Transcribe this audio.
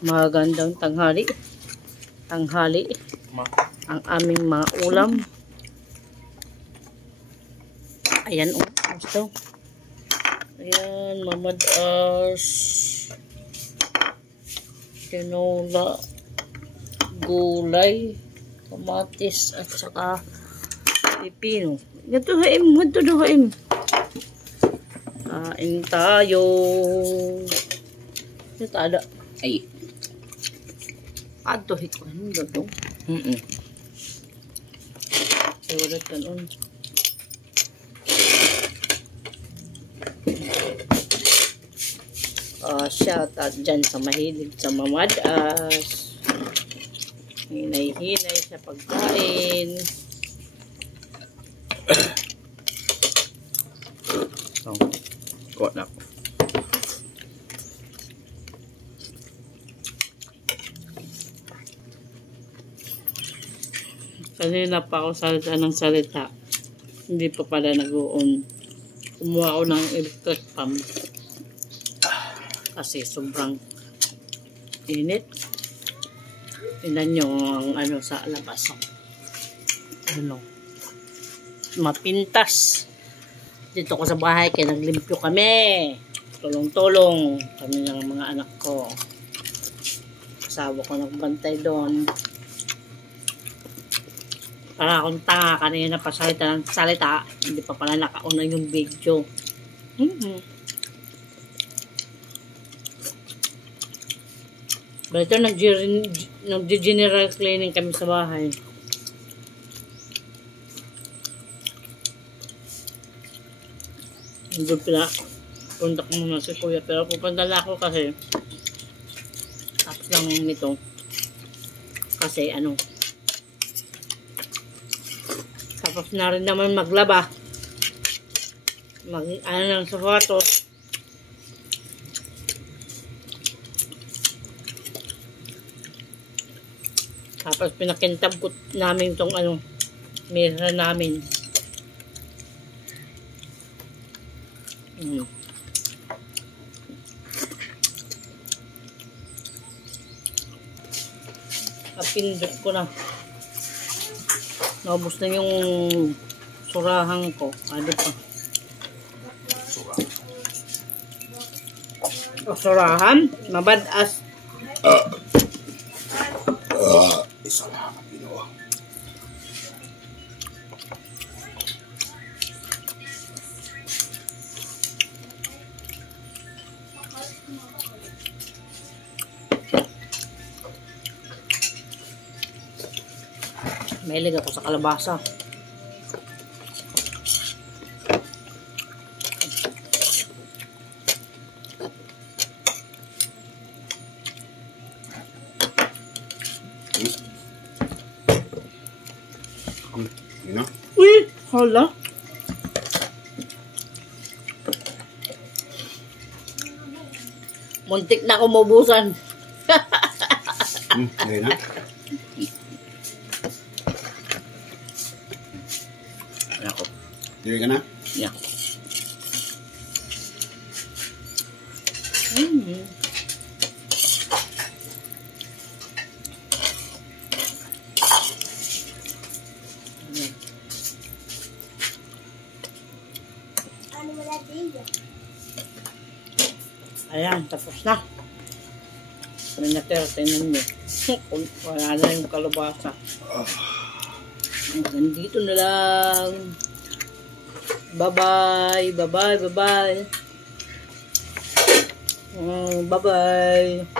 Magandang tanghali. Ang aming mga ulam. Ayan o. Gusto. Ayan. Mamadas. Tinola. Gulay. Kamatis. At saka pipino. Ganto haim. Kain tayo. Ito ada. Ay. Ato hikuan mo dito. Ay, wala kanon. Shout out dyan sa mahilig sa mamadas. Hinay-hinay sa pagkain. Kuha na ako. Kanina pa ako salita ng salita. Hindi pa pala nag-on. Kumuha ako ng electric fan. Kasi sobrang init. Tingnan nyo ang ano sa labas. Ano. Mapintas. Dito ko sa bahay kaya naglimpyo kami. Tulong-tulong. Kami ng mga anak ko. Asawa ko nagbantay doon. Para akong tanga kanina pa salita. Hindi pa pala nakauna yung video. Ito nag-general cleaning kami sa bahay. Doon pala punta ko muna si kuya. Pero pupunta na ako kasi tapos lang nito. Kasi ano, tapos na rin naman maglaba. Ano ng sapatos. Tapos pinakintab ko namin itong ano, mesa namin. Kapindot ko na. Naubos na yung surahan ko. Ano pa? Surahan? Mabadas. Isa lang ang Pinoy. Mahilig ako sa kalabasa. Ano? Uy! Hala! Muntik na ako maubusan. Ngayon na? Ako. Dili ka na? Yeah. Ayan, tapos na. May natira, tingnan nyo. Wala na yung kalabasa. Nandito na lang. Bye-bye. Bye-bye. Bye-bye. Bye-bye.